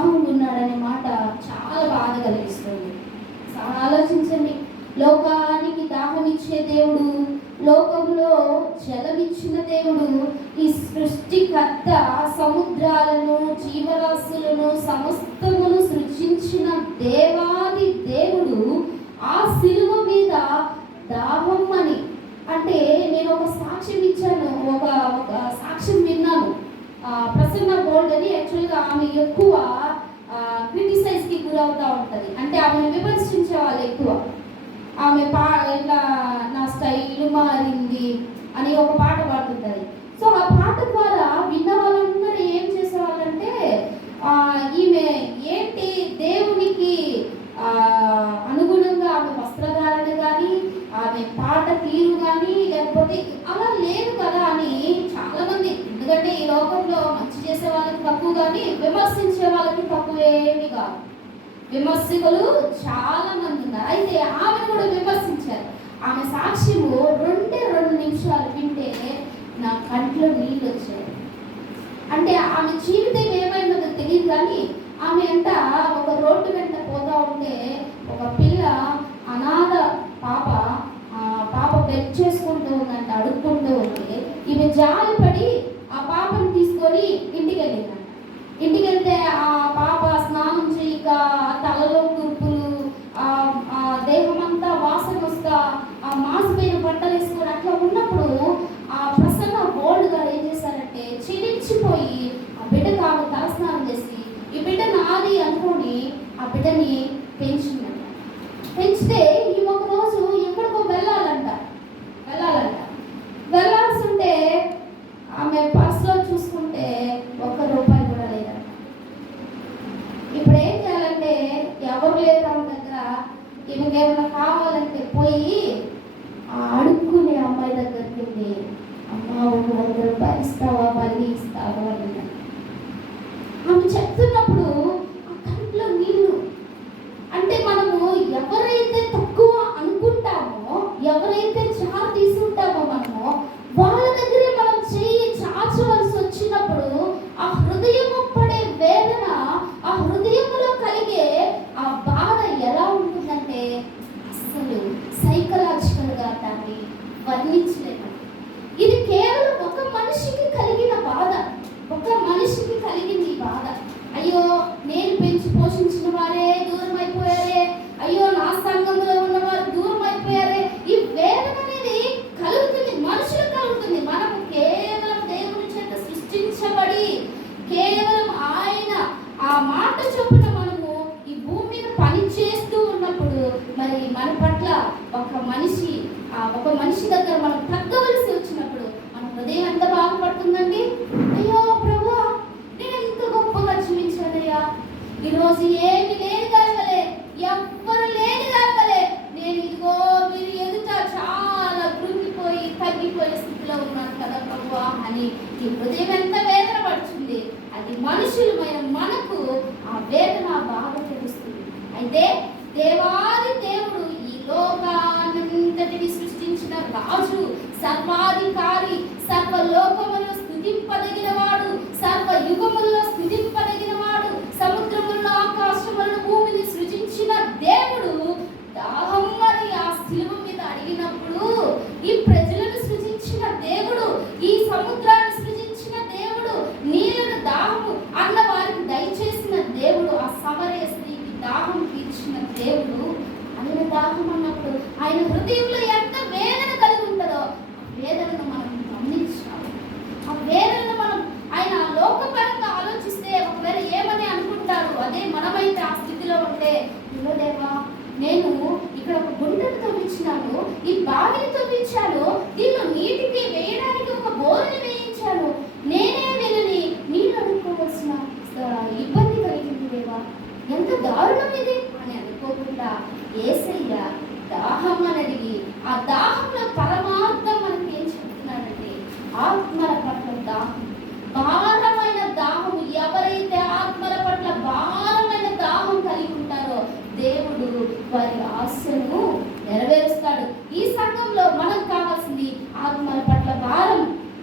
దాహం ఉన్నాడనే మాట చాలా బాధ కలిగిస్తుంది. ఆలోచించండి. లోకానికి దాహం ఇచ్చే దేవుడు లోకంలో జలమిచ్చిన దేవుడు ఈ సృష్టికర్త సముద్రాలను జీవరాశులను సమస్తమును సృష్టించిన దేవాది దేవుడు ఆ శిలువ మీద దాహం అని. అంటే నేను ఒక సాక్ష్యం ఇచ్చాను ఒక ఒక సాక్ష్యం విన్నాను. ప్రసన్న గోల్డ్ అని యాక్చువల్గా ఆమె ఎక్కువ క్రిటిసైజ్కి గురవుతూ ఉంటుంది. అంటే ఆమె విమర్శించే వాళ్ళు ఎక్కువ. ఆమె పా ఇట్లా నా స్టైల్ మారింది అని ఒక పాట పాడుతుంటుంది. సో ఆ పాట ద్వారా విన్న వాళ్ళందరూ ఏం చేసేవాళ్ళంటే ఆ, ఈమె ఏంటి దేవునికి ఆ, అనుగుణంగా ఆమె వస్త్రధారణ కానీ ఆమె పాట తీరు కానీ లేకపోతే అలా లేదు కదా అని చాలా మంది ఎందుకంటే ఈ లోకంలో మంచి చేసే వాళ్ళకి తక్కువ కానీ విమర్శించే వాళ్ళకి తక్కువేమి కాదు విమర్శకులు చాలా మంది ఉన్నారు. అయితే ఆమె కూడా విమర్శించారు. ఆమె సాక్ష్యము రెండే రెండు నిమిషాలు వింటే నా కంట్లో నీళ్ళు వచ్చాయి. అంటే ఆమె జీవితం ఏమైందో తెలియదు కానీ ఆమె అంట ఒక రోడ్డు వెంట పోతా ఉంటే ఒక పిల్ల అనాథ పాప పాప బెడ్ చేసుకుంటూ ఉందంట అడుక్కుంటూ ఉంది ఈమె జాలిపడి ఆ పాపను తీసుకొని ఇంటికి వెళ్ళిందంట. ఇంటికి వెళ్తే ఆ పాప స్నానం తలలో కురుపులు దేహమంతా దేహం అంతా వాసన వస్తా ఆ మాసిపోయిన బట్టలు వేసుకొని అట్లా ఉన్నప్పుడు ఆ ప్రసన్న గోల్డ్ గారు ఏం చేశారంటే చిలించిపోయి ఆ బిడ్డకు ఆమె తలస్నానం చేసి ఈ బిడ్డ నాది అనుకొని ఆ బిడ్డని పెంచిందంట. పెంచితే ఈ ఒక రోజు ఎక్కడికో వెళ్ళాలంట. వెళ్ళాలంట. వెళ్ళాల్సి ఉంటే ఆమె Miguel ఒక మనిషి ఒక మనిషి దగ్గర మనం తగ్గవలసి వచ్చినప్పుడు మన హృదయం ఎంత బాగుపడుతుందండి అయ్యో ప్రభు నేను ఎంత గొప్పగా జీవించానయ్యా. ఈరోజు ఏమి లేని గలవలే ఎవ్వరు లేని గలవలే నేను ఇదిగో మీరు ఎదుట చాలా కృంగిపోయి తగ్గిపోయే స్థితిలో ఉన్నాను కదా ప్రభు అని ఈ హృదయం ఎంత వేదన పడుతుంది అది మనుషులమైన మనకు ఆ వేదన బాధ తెలుస్తుంది. అయితే రాజు సర్వాధికారి సర్వలోకములను స్థుతింపదగిన వాడు సర్వ యుగముల్లో స్థుతింపదగిన వాడు సముద్రములను ఆకాశములను భూమిని సృజించిన దేవుడు దాహమ్మని ఆ శిలువ మీద అడిగినప్పుడు ఈ ప్రజలను సృజించిన దేవుడు ఈ సముద్రాన్ని సృజించిన దేవుడు నీళ్ళను దాహము అన్న వారికి దయచేసిన దేవుడు ఆ సమరయ స్త్రీకి దాహం తీర్చిన దేవుడు ఆయన దాహం అన్నప్పుడు ఆయన హృదయంలో ఎంత వేదన కలిగి ఉంటుందో ఆ వేదనను మనం గమనించాలి ఆ వేదనను మనం ఆయన లోకపరంగా ఆలోచిస్తే ఒకవేళ ఏమని అనుకుంటారు అదే మనమైతే ఆ స్థితిలో ఉంటే ఇదిగో దేవా నేను ఇక్కడ ఒక గుంటను తవ్వించినాను ఈ బావిని తవ్వించాలో దీనిలో నీటికి వేయడానికి ఒక బోరుని వేయించాను నేనే వీళ్ళని నీళ్ళు అడుక్కోవాల్సిన ఆ, ఇబ్బంది కలిగింది దేవా ఎంత దారుణం ఇది అని అనుకోకుండా ఏసయ్య దాహం అని అడిగి ఆ దాహంలో పరమార్థం మనకి ఏం చెప్తున్నాడంటే ఆత్మల పట్ల దాహం భారమైన దాహం ఎవరైతే ఆత్మల పట్ల భారమైన దాహం కలిగి ఉంటారో దేవుడు వారి ఆశను నెరవేరుస్తాడు ఈ సంఘంలో మనకు కావాల్సింది ఆత్మల పట్ల భారం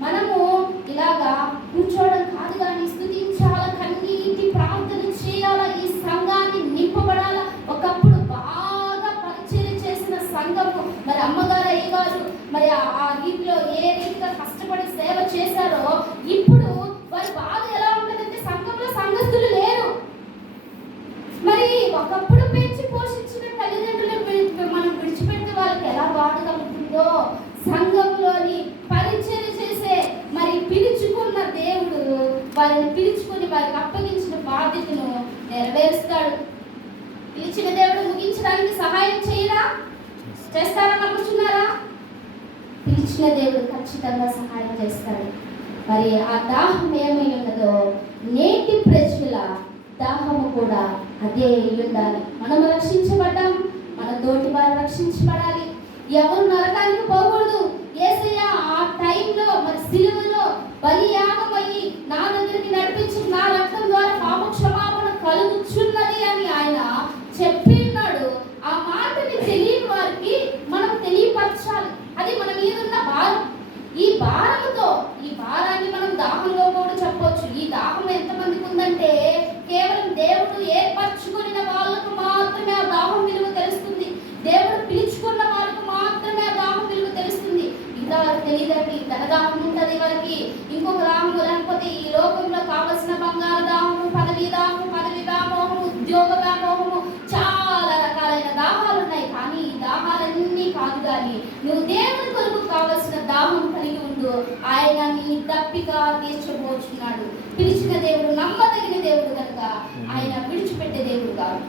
మనము ఇలాగా కూర్చోవడం కాదు కానీ స్థుతించాల కన్నీటి ప్రార్థన చేయాలి మరి ఆ- రీతిలో ఏ రీతిగా కష్టపడి సేవ చేశారో ఇప్పుడు వారి బాధ ఎలా ఉంటుందంటే సంఘంలో సంఘస్థులు లేరు. మరి ఒకప్పుడు పెంచి పోషించిన తల్లిదండ్రులు మనం విడిచిపెడితే వాళ్ళకి ఎలా బాధ కలుగుతుందో సంఘంలోని పరిచయం చేసే మరి పిలుచుకున్న దేవుడు వారిని పిలుచుకుని వారికి అప్పగించిన బాధ్యతను నెరవేరుస్తాడు. పిలిచిన దేవుడు ముగించడానికి సహాయం చేయరా? చేస్తారా? నమ్ముతున్నారా కృష్ణ దేవుడు ఖచ్చితంగా సహాయం చేస్తాడు. మరి ఆ దాహం ఏమై ఉన్నదో నేటి ప్రజల దాహము కూడా అదే ఉండాలి మనం రక్షించబడ్డాం మన తోటి వారు రక్షించబడాలి. ఎవరు నరకానికి పోకూడదు. ఏసయ్య ఆ టైంలో మరి సిలువలో బలియాగం అయ్యి నా దగ్గరికి నడిపించి నా రక్తం ద్వారా పాప క్షమాపణ కలుగుచున్నది అని ఆయన చెప్పి ఉన్నాడు ఆ మాటని తెలియని వారికి మనం తెలియపరచాలి అది మన మీద ఉన్న భారం ఈ భారముతో ఈ భారాన్ని మనం దాహంలో కూడా చెప్పొచ్చు ఈ దాహం ఎంతమందికి ఉందంటే కేవలం దేవుడు ఏర్పరచుకున్న వాళ్ళకు మాత్రమే ఆ దాహం విలువ తెలుస్తుంది దేవుడు పిలుచుకున్న వాళ్ళకు మాత్రమే ఆ దాహం విలువ తెలుస్తుంది ఇంకా వారికి తెలియదండి ధన దాహం ఉంటుంది వారికి ఇంకొక దాహము లేకపోతే ఈ లోకంలో కావలసిన బంగారు దాహము పదవి దాహము పదవి వ్యామోహము ఉద్యోగ వ్యామోహము చాలా రకాలైన దాహాలు ఉన్నాయి కానీ ఈ దాహాలన్నీ కాదు కానీ నువ్వు దేవుని కొరకు కావలసిన దాహం కలిగి ఉండు దప్పిక తీర్చబోచున్నాడు. పిలిచిన దేవుడు నమ్మదగిన దేవుడు కనుక ఆయన విడిచిపెట్టే దేవుడు కాదు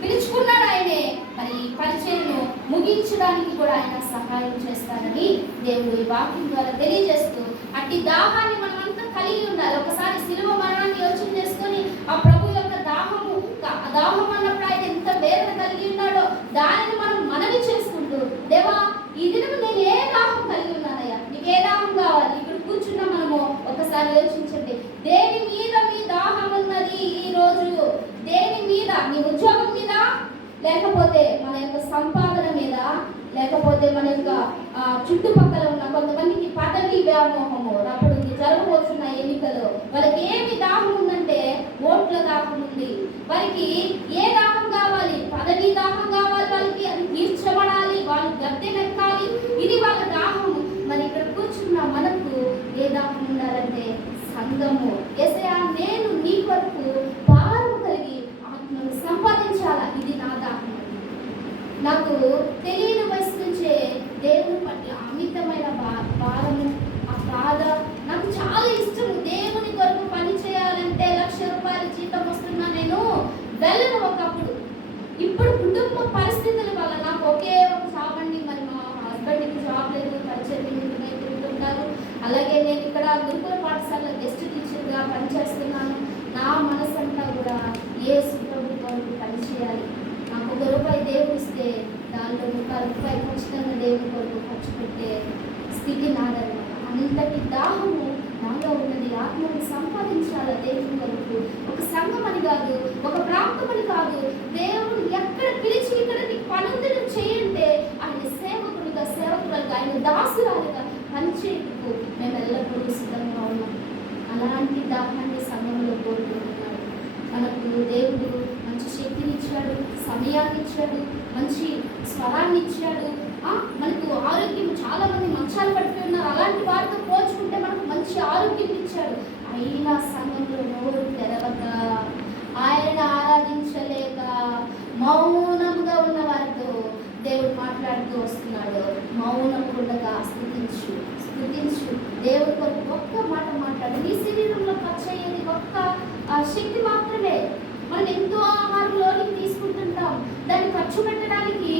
పిలుచుకున్నాడు ఆయనే మరి పరిచయను ముగించడానికి కూడా ఆయన సహాయం చేస్తానని దేవుడు ఈ వాక్యం ద్వారా తెలియజేస్తూ అట్టి దాహాన్ని మనమంతా కలిగి ఉండాలి. ఒకసారి సిలువ మరణాన్ని యోచన చేసుకొని ఆ ప్రభు యొక్క దాహము దాహం అన్నప్పుడు ఆయన ఎంత వేదన కలిగి ఉన్నాడో దానిని మనం మనవి చేసుకుంటూ దేవా ఈ దినం నేను ఏ దాహం కలిగి ఉన్నానయ్యా? నీకు ఏ దాహం కావాలి? ఒకసారి యోచించండి దేని మీద మీ దాహం ఉన్నది ఈ రోజు? దేని మీద? మీ ఉద్యోగం మీద? లేకపోతే మన యొక్క సంపాదన మీద? లేకపోతే మన యొక్క చుట్టుపక్కల ఉన్న కొంతమందికి పదవి వ్యామోహము అప్పుడు జరగబోతున్న ఎన్నికలు. వాళ్ళకి ఏమి దాహం ఉందంటే ఓట్ల దాహం ఉంది. వారికి ఏ దాహం కావాలి? పదవి దాహం కావాలి. వాళ్ళకి అది తీర్చబడాలి. వాళ్ళు గద్దెనెక్కాలి ఇది వాళ్ళ దాహము. మరి ఇక్కడ కూర్చున్న మనకు ఏ దాహం ఉండాలంటే సంఘము. ఎసయా నేను నీ కొరకు పాలు కలిగి ఆత్మను సంపాదించాలా? ఇది నా దాహం నాకు తెలియ వయసు నుంచే దేవుని పట్ల అమితమైన భా- భారము ఆ బాధ నాకు చాలా ఇష్టము దేవుని కొరకు పని చేయాలంటే లక్ష రూపాయల జీతం వస్తున్నా నేను వెళ్ళను ఒకప్పుడు ఇప్పుడు కుటుంబ పరిస్థితుల వల్ల నాకు ఒకే ఒక జాబ్ అండి మరి మా హస్బెండ్కి జాబ్ లేదు పరిచయం నిమిత్తమై తిరుగుతుంటారు అలాగే నేను ఇక్కడ గురుకుల పాఠశాలలో గెస్ట్ టీచర్గా పనిచేస్తున్నాను నా మనసంతా కూడా ఏ ప్రభుత్వానికి పనిచేయాలి నాకు ఒక రూపాయి దేవుడు ఇస్తే దాంట్లో ఒక రూపాయి ఖచ్చితంగా దేవుని కొరకు ఖర్చు పెట్టే స్థితి నాదన్నమాట అంతటి దాహము నాలో ఉన్నది ఆత్మని సంపాదించాల దేవుని కొరకు ఒక సంఘం అని కాదు ఒక ప్రాంతములు కాదు. దేవుడు ఎక్కడ పిలిచి ఇక్కడ నీకు పనుందని చేయంటే ఆయన సేవకుడిగా సేవకులుగా ఆయన దాసురాలుగా పనిచేయటకు మేము ఎల్లప్పుడూ సిద్ధంగా ఉన్నాం. అలాంటి దాహాన్ని సంఘంలో కోరుకుంటున్నాడు మనకు దేవుడు మంచి శక్తిని ఇచ్చాడు సమయాన్ని ఇచ్చాడు మంచి స్వరాన్ని ఇచ్చాడు. మనకు ఆరోగ్యం చాలా మంది మంచాలు పడిపోయి ఉన్నారు. అలాంటి వారితో పోల్చుకుంటే మనకు మంచి ఆరోగ్యం ఇచ్చాడు. అయినా సంఘంలో ఆరాధించలేక మౌనంగా ఉన్న వారితో దేవుడు మాట్లాడుతూ వస్తున్నాడు. మౌనం ఉండగా స్థుతించు స్థుతించు. దేవుడి ఒక్క మాట మాట్లాడు. నీ శరీరంలో ఖర్చు అయ్యేది ఒక్క శక్తి మాత్రం మనం ఎంతో ఆహారంలోని తీసుకుంటుంటాం దాన్ని ఖర్చు పెట్టడానికి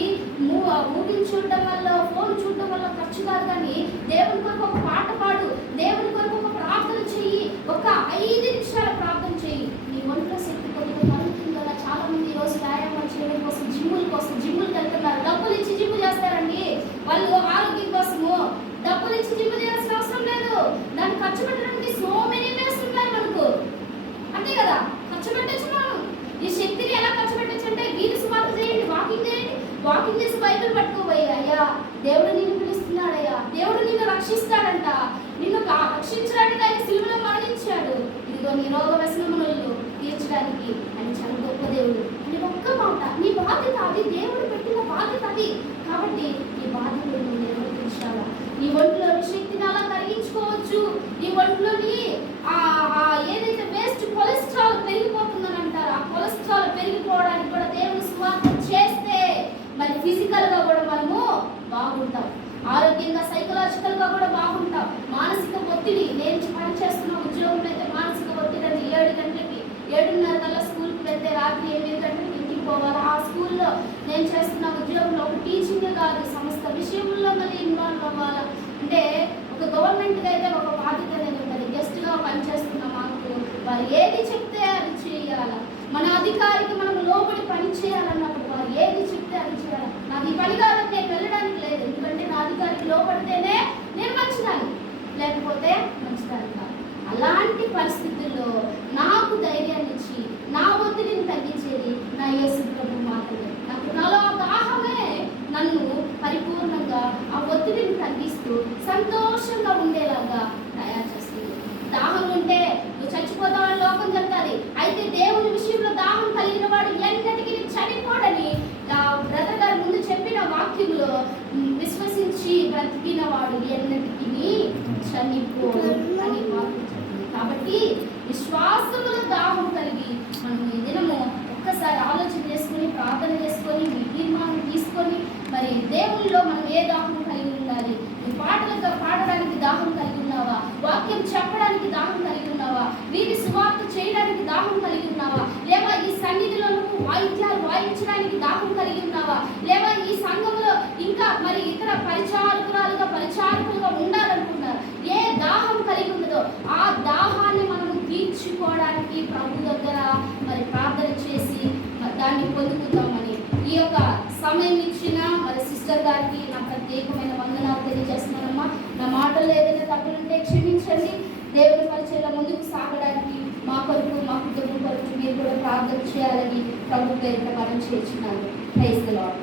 మూవీని చూడటం వల్ల ఫోన్ చూడటం వల్ల ఖర్చు కాదు కానీ దేవుని కొరకు ఒక పాట పాడు దేవుని కొరకు ఒక ప్రార్థన చెయ్యి ఒక ఐదు నిమిషాల ప్రార్థన చెయ్యి నీ ఒంట్లో శక్తి కొద్దిగా కలుగుతుంది కదా చాలా మంది ఈ రోజు వ్యాయామం చేయడం కోసం జిమ్ముల కోసం జిమ్ములకు వెళ్తున్నారు డబ్బులు ఇచ్చి జిమ్ చేస్తారండి వాళ్ళు ఆరోగ్యం కోసము డబ్బులు ఇచ్చి జిమ్ చేయాల్సిన అవసరం లేదు దాన్ని ఖర్చు పెట్టడానికి సో మెనీ వేస్ ఉన్నాయి మనకు అంతే కదా ఖర్చు పెట్టచ్చు మనం ఈ శక్తిని ఎలా ఖర్చు పెట్టచ్చు అంటే వీధి సువార్త చేయండి వాకింగ్ చేయండి వాకింగ్ చేసి బైబిల్ పట్టుకోబోయి అయ్యా దేవుడు నిన్ను పిలుస్తున్నాడయ్యా. దేవుడు నిన్ను రక్షిస్తాడంట. నిన్ను రక్షించడానికి ఆయన సిలువలో మరణించాడు. ఇదిగో నీ రోగ వ్యసనములను తీర్చడానికి ఆయన చాలా గొప్ప దేవుడు అని ఒక్క మాట నీ బాధ్యత అది దేవుడు పెట్టిన బాధ్యత అది కాబట్టి నీ బాధ్యతను నువ్వు నిర్వర్తించు సంవత్సరాలు నీ ఒంట్లోని శక్తిని అలా కరిగించుకోవచ్చు నీ ఒంట్లోని ఆ ఆ ఏదైతే వేస్ట్ కొలెస్ట్రాల్ పెరిగిపోతుందని అంటారు ఆ కొలెస్ట్రాల్ పెరిగిపోవడానికి కూడా దేవుని సువార్త చేస్తే మరి ఫిజికల్గా కూడా మనము బాగుంటాం ఆరోగ్యంగా సైకలాజికల్గా కూడా బాగుంటాం మానసిక ఒత్తిడి. నేను పని చేస్తున్న అయితే మానసిక ఒత్తిడి అని ఏడు గంటలకి ఏడున్నర కల్లా స్కూల్కి వెళ్తే రాత్రి ఎనిమిది గంటలకి ఇంటికి పోవాలి. ఆ స్కూల్లో నేను చేస్తున్న ఉద్యోగంలో ఒక టీచింగ్ కాదు సంస్థ విషయంలో మళ్ళీ ఇన్వాల్వ్ అవ్వాలి. అంటే ఒక గవర్నమెంట్ అయితే ఒక బాధ్యత అనేది ఉంటుంది. గెస్ట్గా పనిచేస్తున్న మాకు వారు ఏది చెప్తే అది చేయాలి. మన అధికారికి మనం లోబడి పని చేయాలన్నప్పుడు వారు ఏది చెప్తే అది చేయాలి నాది ఈ పని కాదని నేను వెళ్ళడానికి లేదు ఎందుకంటే నా అధికారికి లోబడితేనే నేను మంచిదాన్ని లేకపోతే మంచిదంట అలాంటి పరిస్థితుల్లో నాకు ధైర్యాన్ని ఇచ్చి నా ఒత్తిడిని తగ్గించేది నా యేసు ప్రభు మాత్రమే. నాకు నాలో ఆ దాహమే నన్ను పరిపూర్ణంగా ఆ ఒత్తిడిని తగ్గిస్తూ సంతోషంగా ఉండేలాగా తయారు చేస్తుంది. దాహం ఉంటే నువ్వు చచ్చిపోతావని లోకం చెప్తాది. అయితే దేవుని విషయంలో దాహం కలిగిన వాడు ఎన్నటికీ చనిపోడని బ్రదర్ గారు ముందు చెప్పిన వాక్యంలో విశ్వసించి బ్రతికిన వాడు ఎన్నటికీ చనిపోడు అని వాక్యం చెప్తుంది కాబట్టి విశ్వాసముల దాహం కలిగి మనం ఈ దినము ఒక్కసారి ఆలోచన చేసుకొని ప్రార్థన చేసుకొని మీ తీర్మానం తీసుకొని మరి దేవునిలో మనం ఏ దాహం కలిగి ఉండాలి? ఈ పాటలుగా పాడడానికి దాహం కలిగి ఉన్నావా? వాక్యం చెప్పడానికి దాహం కలిగి ఉన్నావా? వీరి సువార్త చేయడానికి దాహం కలిగి ఉన్నావా? లేవా ఈ సన్నిధిలో నువ్వు వాయిద్యాలు వాయించడానికి దాహం కలిగి ఉన్నావా? లేవా ఈ సంఘంలో ఇంకా మరి ఇతర పరిచారకురాలుగా పరిచారకులుగా ఉండాలనుకున్నారు ఏ దాహం కలిగి ఉన్నదో ఆ దాహాన్ని మనము తీర్చుకోవడానికి ప్రభు దగ్గర మరి ప్రార్థన చేసి మరి దాన్ని పొందుకుందామని ఈ యొక్క సమయం ఇచ్చిన మరి సిస్టర్ గారికి నా ప్రత్యేకమైన వందనాలు తెలియజేస్తున్నానమ్మా. నా మాటలు ఏదైనా తప్పులుంటే క్షమించండి. దేవుని పరిచయం ముందుకు సాగడానికి మా కొరకు మా కుటుంబం కొరకు మీరు కూడా ప్రార్థన చేయాలని ప్రభు పేరు ప్రకారం చేర్చున్నాను ప్రైజ్ లాడ్